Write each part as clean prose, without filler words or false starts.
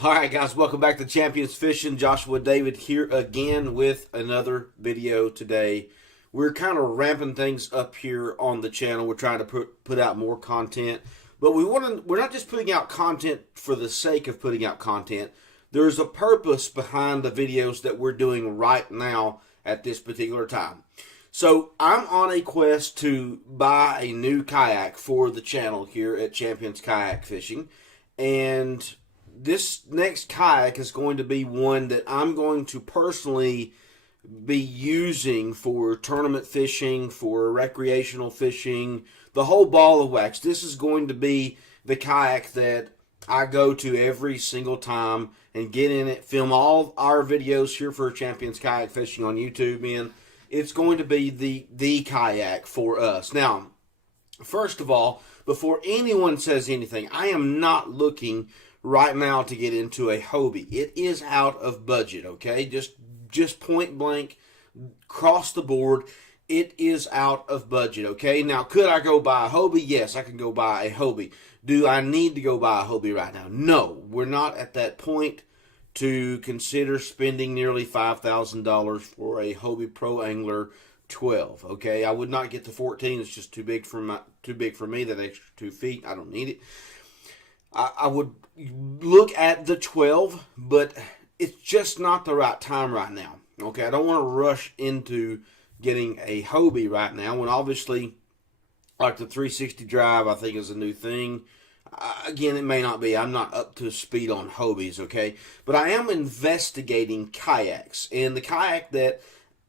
Alright guys, welcome back to Champions Fishing. Joshua David here again with another video today. We're kind of ramping things up here on the channel. We're trying to put out more content. But we're not just putting out content for the sake of putting out content. There's a purpose behind the videos that we're doing right now at this particular time. So I'm on a quest to buy a new kayak for the channel here at Champions Kayak Fishing. And this next kayak is going to be one that I'm going to personally be using for tournament fishing, for recreational fishing, the whole ball of wax. This is going to be the kayak that I go to every single time and get in it, film all our videos here for Champions Kayak Fishing on YouTube in. It's going to be the kayak for us. Now, first of all, before anyone says anything, I am not looking right now to get into a Hobie. It is out of budget, okay? Just point blank, across the board, it is out of budget, okay? Now, could I go buy a Hobie? Yes, I can go buy a Hobie. Do I need to go buy a Hobie right now? No, we're not at that point to consider spending nearly $5,000 for a Hobie Pro Angler 12, okay? I would not get the 14. It's just too big for me, that extra 2 feet. I don't need it. I would look at the 12, but it's just not the right time right now. Okay, I don't want to rush into getting a Hobie right now when obviously, like the 360 drive, I think is a new thing. Again, it may not be. I'm not up to speed on Hobies, okay? But I am investigating kayaks, and the kayak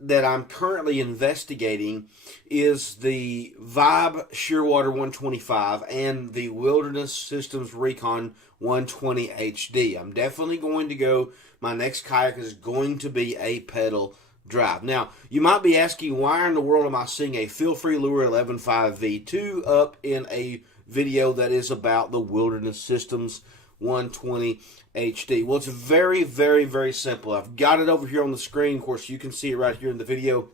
that I'm currently investigating is the Vibe Shearwater 125 and the Wilderness Systems Recon 120 HD. I'm definitely going to go. My next kayak is going to be a pedal drive. Now, you might be asking, why in the world am I seeing a Feel Free Lure 11.5 V2 up in a video that is about the Wilderness Systems 120 HD? Well, it's very, very, very simple. I've got it over here on the screen. Of course, you can see it right here in the video.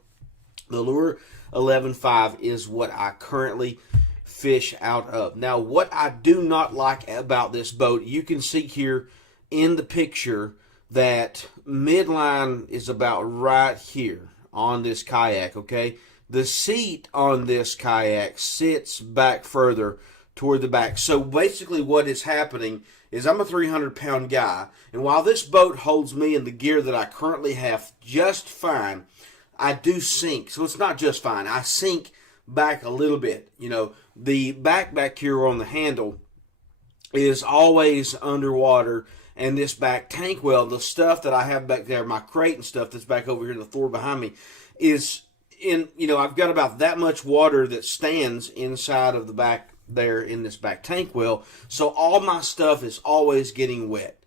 The Lure 11.5 is what I currently fish out of. Now, what I do not like about this boat, you can see here in the picture that midline is about right here on this kayak, okay? The seat on this kayak sits back further toward the back. So basically what is happening is I'm a 300-pound guy, and while this boat holds me and the gear that I currently have just fine, I do sink. So it's not just fine. I sink back a little bit. You know, the back here on the handle is always underwater, and this back tank well, the stuff that I have back there, my crate and stuff that's back over here in the floor behind me, is in, you know, I've got about that much water that stands inside of the back there in this back tank well, so all my stuff is always getting wet.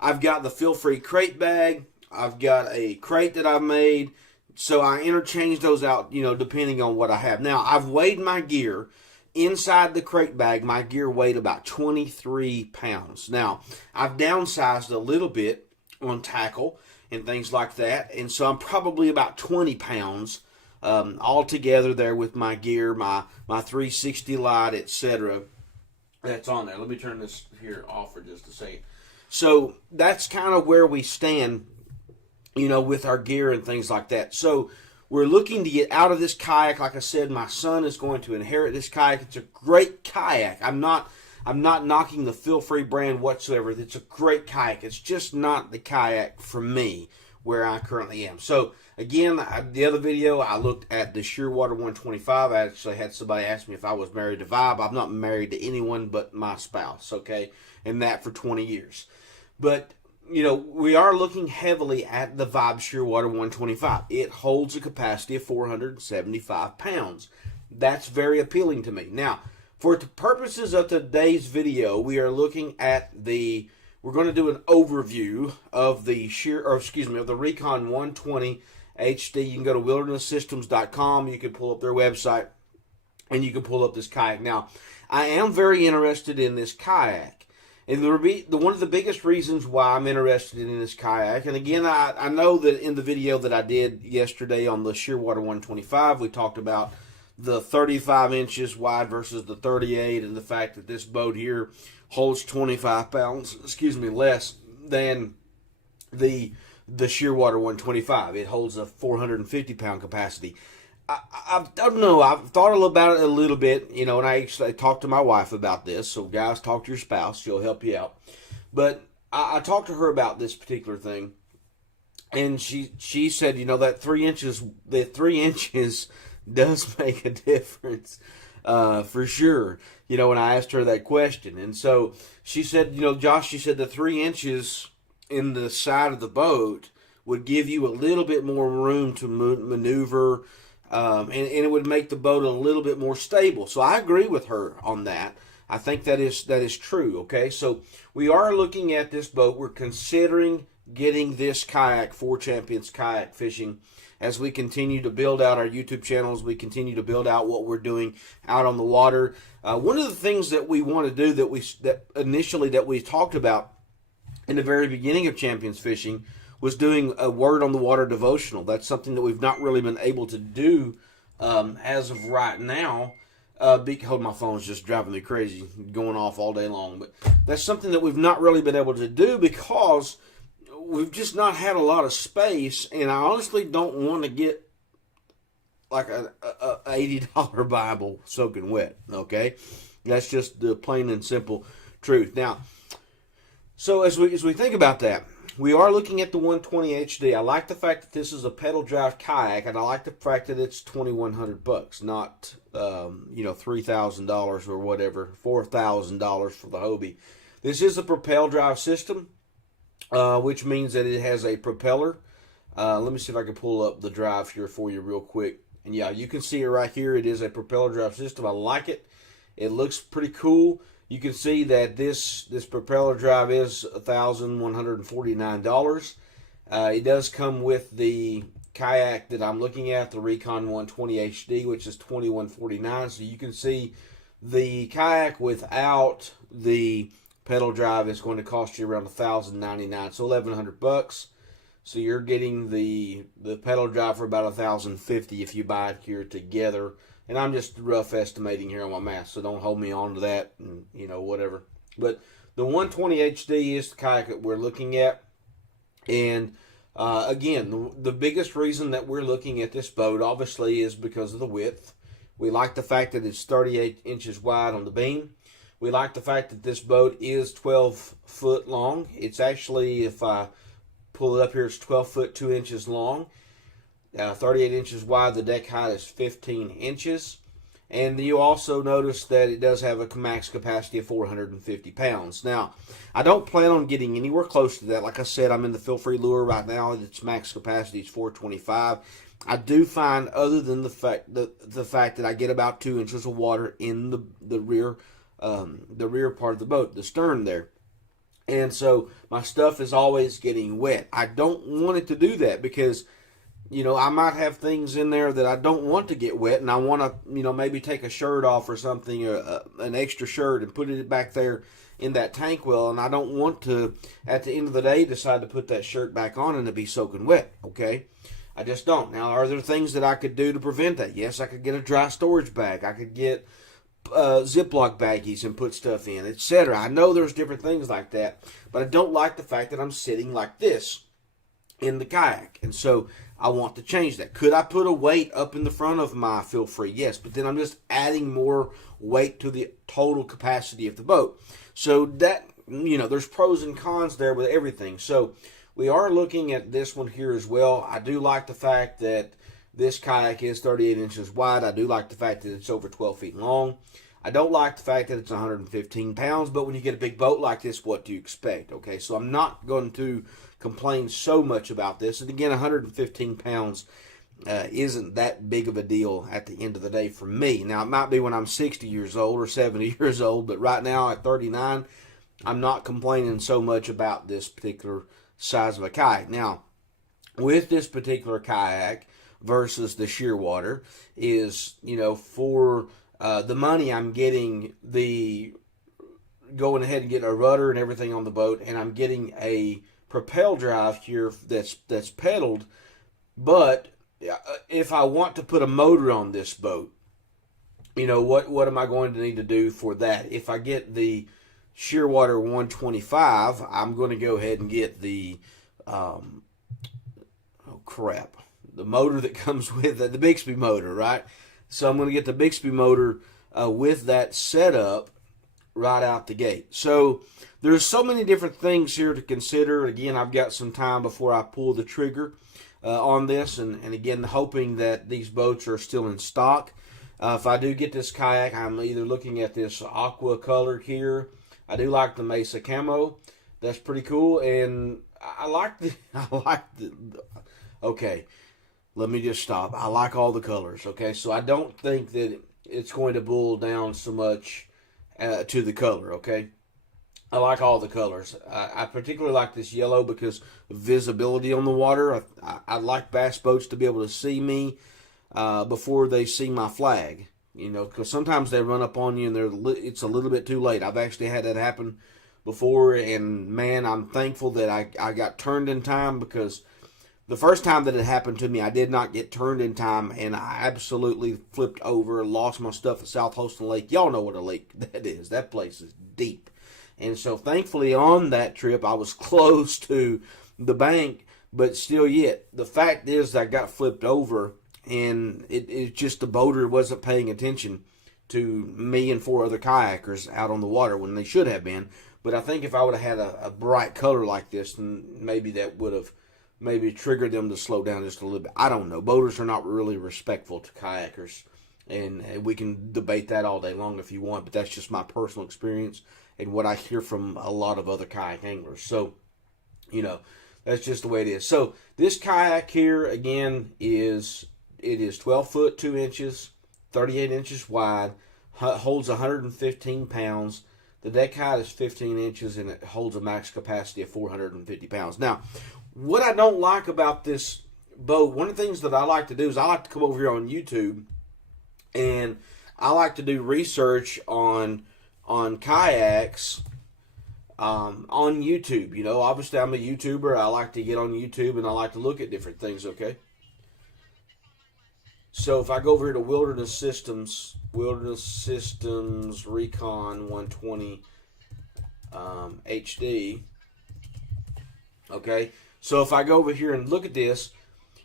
I've got the Feel Free crate bag, I've got a crate that I've made, so I interchange those out, you know, depending on what I have. Now, I've weighed my gear. Inside the crate bag, my gear weighed about 23 pounds. Now, I've downsized a little bit on tackle and things like that, and so I'm probably about 20 pounds all together there with my gear, my 360 light, etc. That's on there. Let me turn this here off for just a second. So that's kind of where we stand, you know, with our gear and things like that. So we're looking to get out of this kayak. Like I said, my son is going to inherit this kayak. It's a great kayak. I'm not knocking the Feel Free brand whatsoever. It's a great kayak. It's just not the kayak for me where I currently am. So again, the other video, I looked at the Shearwater 125. I actually had somebody ask me if I was married to Vibe. I'm not married to anyone but my spouse, okay? And that for 20 years. But, you know, we are looking heavily at the Vibe Shearwater 125. It holds a capacity of 475 pounds. That's very appealing to me. Now, for the purposes of today's video, we are looking at we're going to do an overview of the of the Recon 120 HD. You can go to wildernesssystems.com. You can pull up their website, and you can pull up this kayak. Now, I am very interested in this kayak. And one of the biggest reasons why I'm interested in this kayak, and again, I know that in the video that I did yesterday on the Shearwater 125, we talked about the 35 inches wide versus the 38, and the fact that this boat here holds 25 pounds, less than the Shearwater 125. It holds a 450 pound capacity. I don't know. I've thought about it a little bit, and I talked to my wife about this. So guys, talk to your spouse; she'll help you out. But I talked to her about this particular thing, and she said, that 3 inches, does make a difference, for sure. When I asked her that question, and so she said, Josh, she said the 3 inches in the side of the boat would give you a little bit more room to maneuver. And it would make the boat a little bit more stable. So I agree with her on that. I think that is true. Okay, so we are looking at this boat. We're considering getting this kayak for Champions Kayak Fishing as we continue to build out our YouTube channels. We continue to build out what we're doing out on the water. One of the things that we want to do that we talked about in the very beginning of Champions Fishing was doing a Word on the Water devotional. That's something that we've not really been able to do as of right now. Hold, my phone's just driving me crazy, going off all day long. But that's something that we've not really been able to do because we've just not had a lot of space, and I honestly don't want to get like a $80 Bible soaking wet, okay? That's just the plain and simple truth. Now, so as we think about that, we are looking at the 120 HD. I like the fact that this is a pedal drive kayak, and I like the fact that it's $2,100, not $3,000 or whatever, $4,000 for the Hobie. This is a Propel drive system, which means that it has a propeller. Let me see if I can pull up the drive here for you real quick. And yeah, you can see it right here. It is a propeller drive system. I like it. It looks pretty cool. You can see that this propeller drive is $1,149. It does come with the kayak that I'm looking at, the Recon 120 HD, which is $2,149. So you can see the kayak without the pedal drive is going to cost you around $1,099, so $1,100. So you're getting the pedal drive for about $1,050 if you buy it here together. And I'm just rough estimating here on my math, so don't hold me on to that, and whatever. But the 120 HD is the kayak that we're looking at. And again, the biggest reason that we're looking at this boat, obviously, is because of the width. We like the fact that it's 38 inches wide on the beam. We like the fact that this boat is 12 foot long. It's actually, if I pull it up here, it's 12 foot 2 inches long. 38 inches wide. The deck height is 15 inches. And you also notice that it does have a max capacity of 450 pounds. Now, I don't plan on getting anywhere close to that. Like I said, I'm in the feel-free lure right now. Its max capacity is 425. I do find, other than the fact that I get about 2 inches of water in the rear part of the boat, the stern there. And so my stuff is always getting wet. I don't want it to do that because I might have things in there that I don't want to get wet, and I want to, maybe take a shirt off or something, or an extra shirt, and put it back there in that tank well, and I don't want to, at the end of the day, decide to put that shirt back on and to be soaking wet, okay? I just don't. Now, are there things that I could do to prevent that? Yes, I could get a dry storage bag. I could get Ziploc baggies and put stuff in, etc. I know there's different things like that, but I don't like the fact that I'm sitting like this in the kayak, and so I want to change that. Could I put a weight up in the front of my feel free? Yes, but then I'm just adding more weight to the total capacity of the boat. So that, there's pros and cons there with everything. So we are looking at this one here as well. I do like the fact that this kayak is 38 inches wide. I do like the fact that it's over 12 feet long. I don't like the fact that it's 115 pounds, but when you get a big boat like this, what do you expect? Okay, so I'm not going to complain so much about this. And again, 115 pounds isn't that big of a deal at the end of the day for me. Now, it might be when I'm 60 years old or 70 years old, but right now at 39, I'm not complaining so much about this particular size of a kayak. Now, with this particular kayak versus the Shearwater is, for the money I'm getting, going ahead and getting a rudder and everything on the boat, and I'm getting a Propel drive here that's pedaled. But if I want to put a motor on this boat, what am I going to need to do for that? If I get the Shearwater 125, I'm going to go ahead and get the, oh crap, the motor that comes with it, the Bixby motor, right? So I'm going to get the Bixby motor with that setup right out the gate. So there's so many different things here to consider. Again, I've got some time before I pull the trigger on this, and again, hoping that these boats are still in stock. If I do get this kayak, I'm either looking at this aqua color here. I do like the Mesa camo. That's pretty cool, and I like the, okay, let me just stop. I like all the colors, okay? So I don't think that it's going to boil down so much to the color, okay? I like all the colors. I particularly like this yellow because of visibility on the water. I like bass boats to be able to see me before they see my flag. You know, because sometimes they run up on you and it's a little bit too late. I've actually had that happen before, and man, I'm thankful that I got turned in time, because the first time that it happened to me, I did not get turned in time, and I absolutely flipped over, lost my stuff at South Holston Lake. Y'all know what a lake that is. That place is deep. And so thankfully on that trip, I was close to the bank, but still yet, the fact is I got flipped over, and it just, the boater wasn't paying attention to me and 4 other kayakers out on the water when they should have been. But I think if I would have had a bright color like this, then maybe that would have maybe triggered them to slow down just a little bit. I don't know. Boaters are not really respectful to kayakers, and we can debate that all day long if you want, but that's just my personal experience and what I hear from a lot of other kayak anglers. So, you know, that's just the way it is. So this kayak here, again, is 12 foot 2 inches, 38 inches wide, holds 115 pounds. The deck height is 15 inches, and it holds a max capacity of 450 pounds. Now, what I don't like about this boat, one of the things that I like to do is I like to come over here on YouTube, and I like to do research on kayaks on YouTube. You know, obviously I'm a YouTuber. I like to get on YouTube, and I like to look at different things, okay? So if I go over here to Wilderness Systems Recon 120 HD, okay? So if I go over here and look at this,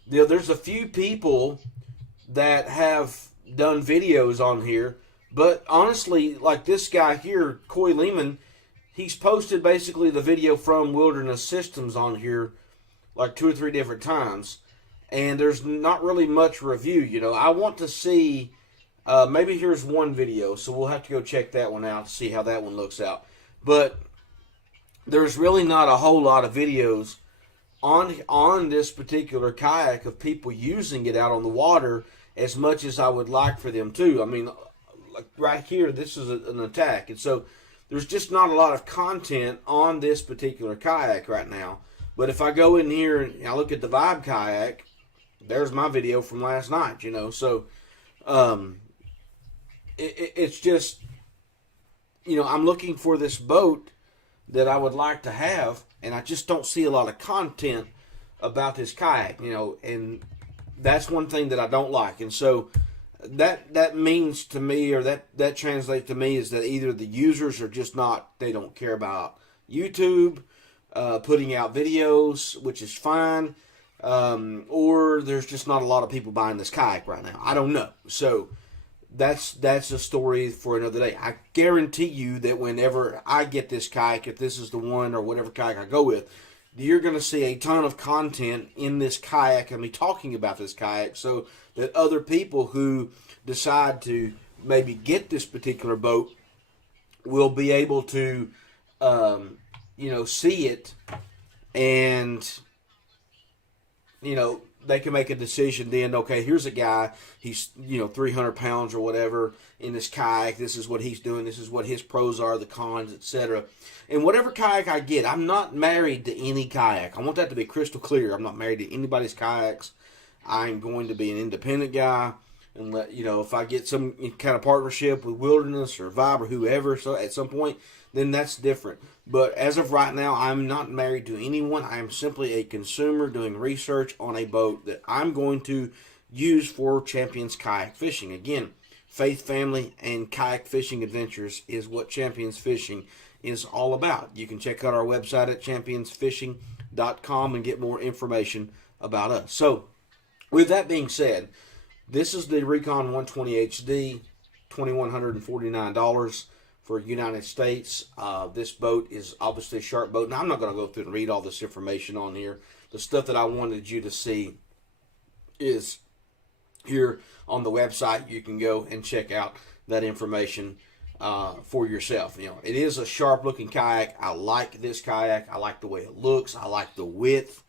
there's a few people that have done videos on here, but honestly, like this guy here, Coy Lehman, he's posted basically the video from Wilderness Systems on here like 2 or 3 different times, and there's not really much review. You know, I want to see, maybe here's one video, so we'll have to go check that one out to see how that one looks out. But there's really not a whole lot of videos on this particular kayak of people using it out on the water as much as I would like for them to. I mean, like right here, this is an attack, and so there's just not a lot of content on this particular kayak right now. But if I go in here and I look at the Vibe kayak, there's my video from last night, you know. So it's just, you know, I'm looking for this boat that I would like to have, and I just don't see a lot of content about this kayak, you know, and that's one thing that I don't like. And so that means to me, or that translates to me, is that either the users are just not, they don't care about YouTube, putting out videos, which is fine, or there's just not a lot of people buying this kayak right now. I don't know. So that's a story for another day. I guarantee you that whenever I get this kayak, if this is the one or whatever kayak I go with, you're going to see a ton of content in this kayak and me talking about this kayak, so that other people who decide to maybe get this particular boat will be able to, you know, see it, and, you know, they can make a decision then, okay, here's a guy, he's, you know, 300 pounds or whatever in this kayak, this is what he's doing, this is what his pros are, the cons, etc. And whatever kayak I get, I'm not married to any kayak. I want that to be crystal clear. I'm not married to anybody's kayaks. I'm going to be an independent guy, and let, you know, if I get some kind of partnership with Wilderness or Vibe or whoever, so at some point, then that's different. But as of right now, I'm not married to anyone. I am simply a consumer doing research on a boat that I'm going to use for Champions Kayak Fishing. Again, faith, family, and kayak fishing adventures is what Champions Fishing is all about. You can check out our website at championsfishing.com and get more information about us. So, with that being said, this is the Recon 120 HD, $2,149 for United States. This boat is obviously a sharp boat. Now, I'm not going to go through and read all this information on here. The stuff that I wanted you to see is here on the website. You can go and check out that information for yourself. You know, it is a sharp looking kayak. I like this kayak. I like the way it looks. I like the width.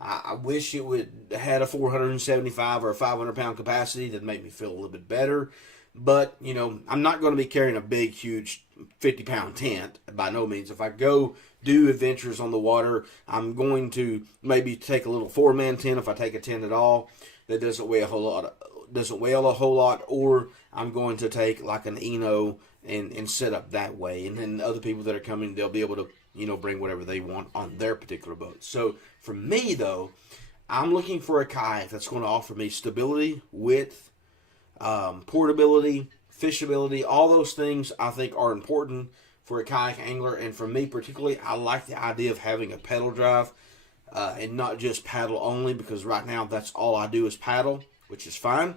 I wish it would had a 475 or a 500 pound capacity that made me feel a little bit better. But, you know, I'm not going to be carrying a big, huge 50-pound tent by no means. If I go do adventures on the water, I'm going to maybe take a little 4-man tent if I take a tent at all that doesn't weigh a whole lot, or I'm going to take like an Eno and set up that way. And then other people that are coming, they'll be able to, you know, bring whatever they want on their particular boat. So for me, though, I'm looking for a kayak that's going to offer me stability, width, portability, fishability. All those things I think are important for a kayak angler. And for me particularly, I like the idea of having a pedal drive and not just paddle only, because right now that's all I do is paddle, which is fine.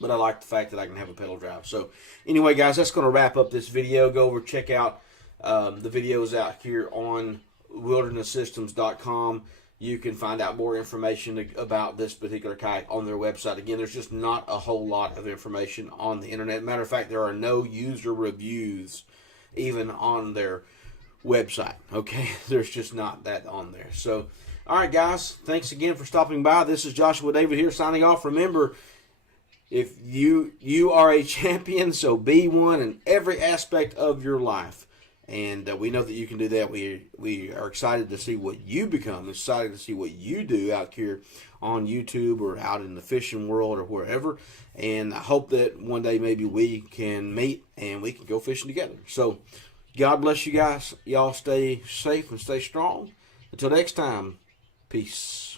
But I like the fact that I can have a pedal drive. So anyway, guys, that's going to wrap up this video. Go over, check out the videos out here on wildernesssystems.com. You can find out more information about this particular kayak on their website. Again, there's just not a whole lot of information on the internet. Matter of fact, there are no user reviews even on their website. Okay, there's just not that on there. So, all right, guys, thanks again for stopping by. This is Joshua David here signing off. Remember, if you are a champion, so be one in every aspect of your life. And we know that you can do that. We are excited to see what you become, excited to see what you do out here on YouTube or out in the fishing world or wherever. And I hope that one day maybe we can meet and we can go fishing together. So God bless you guys. Y'all stay safe and stay strong. Until next time, peace.